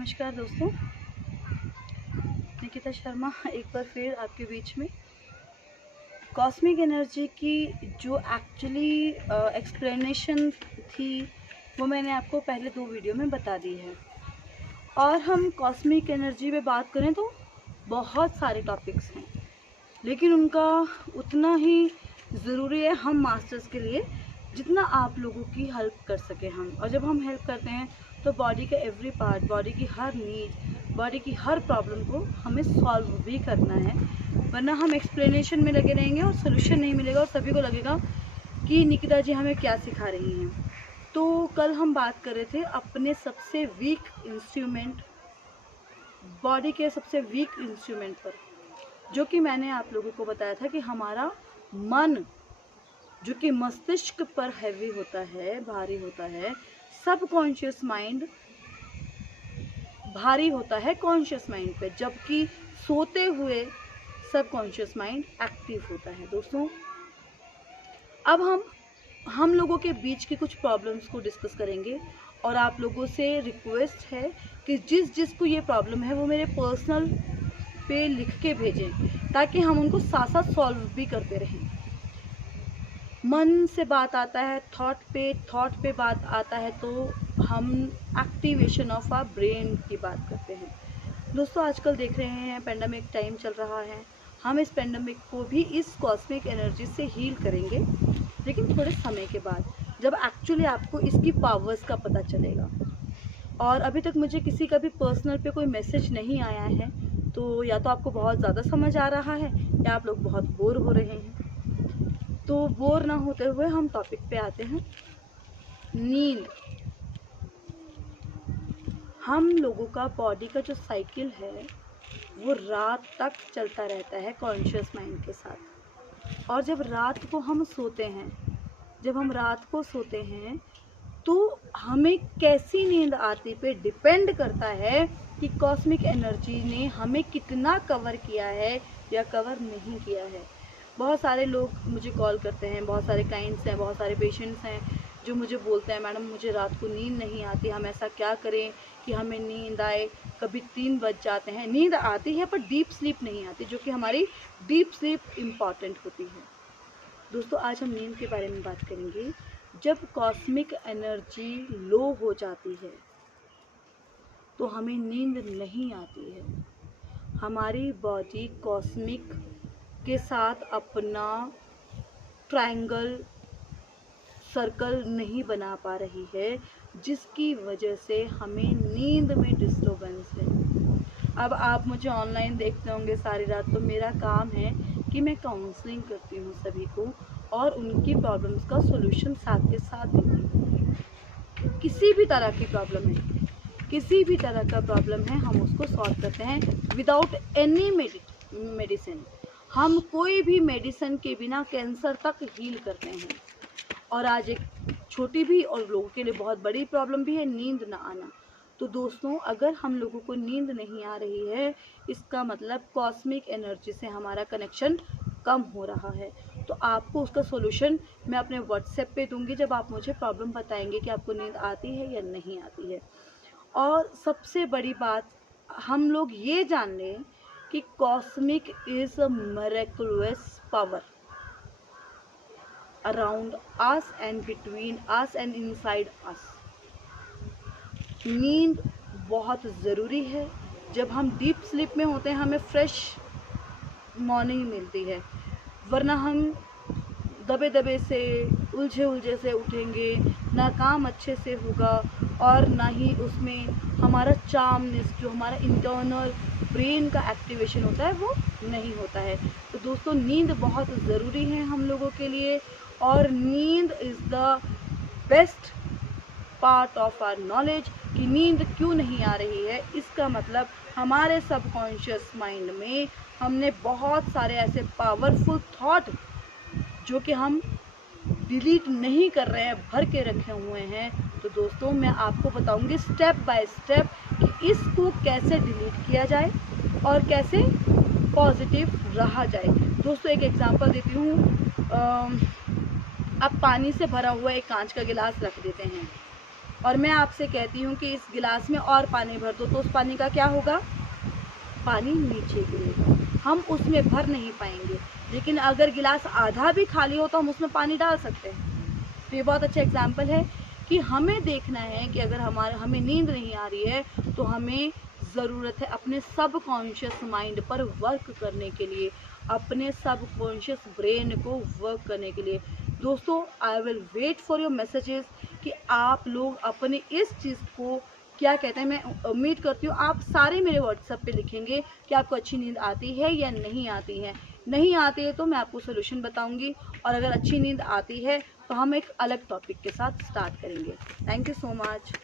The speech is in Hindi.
नमस्कार दोस्तों, निकिता शर्मा एक बार फिर आपके बीच में। कॉस्मिक एनर्जी की जो एक्चुअली एक्सप्लेनेशन थी वो मैंने आपको पहले 2 वीडियो में बता दी है। और हम कॉस्मिक एनर्जी पे बात करें तो बहुत सारे टॉपिक्स हैं, लेकिन उनका उतना ही ज़रूरी है हम मास्टर्स के लिए जितना आप लोगों की हेल्प कर सके हम। और जब हम हेल्प करते हैं तो बॉडी का एवरी पार्ट, बॉडी की हर नीड, बॉडी की हर प्रॉब्लम को हमें सॉल्व भी करना है, वरना हम एक्सप्लेनेशन में लगे रहेंगे और सोल्यूशन नहीं मिलेगा और सभी को लगेगा कि निकिता जी हमें क्या सिखा रही हैं। तो कल हम बात कर रहे थे अपने सबसे वीक इंस्ट्रूमेंट, बॉडी के सबसे वीक इंस्ट्रूमेंट पर, जो कि मैंने आप लोगों को बताया था कि हमारा मन जो कि मस्तिष्क पर हैवी होता है, भारी होता है। सबकॉन्शियस माइंड भारी होता है कॉन्शियस माइंड पे, जबकि सोते हुए सबकॉन्शियस माइंड एक्टिव होता है। दोस्तों, अब हम लोगों के बीच की कुछ प्रॉब्लम्स को डिस्कस करेंगे और आप लोगों से रिक्वेस्ट है कि जिसको ये प्रॉब्लम है वो मेरे पर्सनल पे लिख के भेजें, ताकि हम उनको साथ साथ सॉल्व भी करते रहें। मन से बात आता है, थॉट पे बात आता है, तो हम एक्टिवेशन ऑफ आवर ब्रेन की बात करते हैं। दोस्तों, आजकल देख रहे हैं पेंडेमिक टाइम चल रहा है। हम इस पेंडेमिक को भी इस कॉस्मिक एनर्जी से हील करेंगे, लेकिन थोड़े समय के बाद, जब एक्चुअली आपको इसकी पावर्स का पता चलेगा। और अभी तक मुझे किसी का भी पर्सनल पे कोई मैसेज नहीं आया है, तो या तो आपको बहुत ज़्यादा समझ आ रहा है या आप लोग बहुत बोर हो रहे हैं। तो बोर ना होते हुए हम टॉपिक पे आते हैं। नींद। हम लोगों का बॉडी का जो साइकिल है वो रात तक चलता रहता है कॉन्शियस माइंड के साथ। और जब रात को हम सोते हैं, तो हमें कैसी नींद आती पे डिपेंड करता है कि कॉस्मिक एनर्जी ने हमें कितना कवर किया है या कवर नहीं किया है। बहुत सारे लोग मुझे कॉल करते हैं, बहुत सारे क्लाइंट्स हैं, बहुत सारे पेशेंट्स हैं जो मुझे बोलते हैं, मैडम मुझे रात को नींद नहीं आती, हम ऐसा क्या करें कि हमें नींद आए। कभी 3 बज जाते हैं, नींद आती है पर डीप स्लीप नहीं आती, जो कि हमारी डीप स्लीप इम्पॉर्टेंट होती है। दोस्तों, आज हम नींद के बारे में बात करेंगे। जब कॉस्मिक एनर्जी लो हो जाती है तो हमें नींद नहीं आती है। हमारी बॉडी कॉस्मिक के साथ अपना ट्रायंगल, सर्कल नहीं बना पा रही है, जिसकी वजह से हमें नींद में डिस्टर्बेंस है। अब आप मुझे ऑनलाइन देखते होंगे सारी रात, तो मेरा काम है कि मैं काउंसलिंग करती हूँ सभी को और उनकी प्रॉब्लम्स का सॉल्यूशन साथ के साथ देती हूँ। किसी भी तरह की प्रॉब्लम है, किसी भी तरह का प्रॉब्लम है, हम उसको सॉल्व करते हैं विदाउट एनी मेडिसिन। हम कोई भी मेडिसिन के बिना कैंसर तक हील करते हैं। और आज एक छोटी भी और लोगों के लिए बहुत बड़ी प्रॉब्लम भी है, नींद ना आना। तो दोस्तों, अगर हम लोगों को नींद नहीं आ रही है, इसका मतलब कॉस्मिक एनर्जी से हमारा कनेक्शन कम हो रहा है। तो आपको उसका सॉल्यूशन मैं अपने व्हाट्सएप पे दूंगी, जब आप मुझे प्रॉब्लम बताएंगे कि आपको नींद आती है या नहीं आती है। और सबसे बड़ी बात, हम लोग ये जान लें कि cosmic is a miraculous power around us and between us and inside us. नींद बहुत ज़रूरी है। जब हम डीप स्लीप में होते हैं हमें फ्रेश मॉर्निंग मिलती है, वरना हम दबे से, उलझे से उठेंगे, ना काम अच्छे से होगा और ना ही उसमें हमारा चार्मनेस, जो हमारा इंटरनल ब्रेन का एक्टिवेशन होता है, वो नहीं होता है। तो दोस्तों, नींद बहुत ज़रूरी है हम लोगों के लिए। और नींद is the best part of our knowledge. कि नींद क्यों नहीं आ रही है, इसका मतलब हमारे सबकॉन्शियस माइंड में हमने बहुत सारे ऐसे पावरफुल थॉट जो कि हम डिलीट नहीं कर रहे हैं, भर के रखे हुए हैं। तो दोस्तों, मैं आपको बताऊंगी स्टेप बाय स्टेप कि इसको कैसे डिलीट किया जाए और कैसे पॉजिटिव रहा जाए। दोस्तों, एक एग्जांपल देती हूँ। आप पानी से भरा हुआ एक कांच का गिलास रख देते हैं, और मैं आपसे कहती हूँ कि इस गिलास में और पानी भर दो, तो उस पानी का क्या होगा? पानी नीचे गिरेगा, हम उसमें भर नहीं पाएंगे। लेकिन अगर गिलास आधा भी खाली हो तो हम उसमें पानी डाल सकते हैं। तो ये बहुत अच्छा एग्जाम्पल है कि हमें देखना है कि अगर हमें नींद नहीं आ रही है तो हमें ज़रूरत है अपने सबकॉन्शियस माइंड पर वर्क करने के लिए, अपने सबकॉन्शियस ब्रेन को वर्क करने के लिए। दोस्तों, I will wait for your messages कि आप लोग अपने इस चीज़ को क्या कहते हैं। मैं उम्मीद करती हूँ आप सारे मेरे व्हाट्सएप पे लिखेंगे कि आपको अच्छी नींद आती है या नहीं आती है। नहीं आती है तो मैं आपको सोल्यूशन बताऊंगी, और अगर अच्छी नींद आती है तो हम एक अलग टॉपिक के साथ स्टार्ट करेंगे। Thank you so much.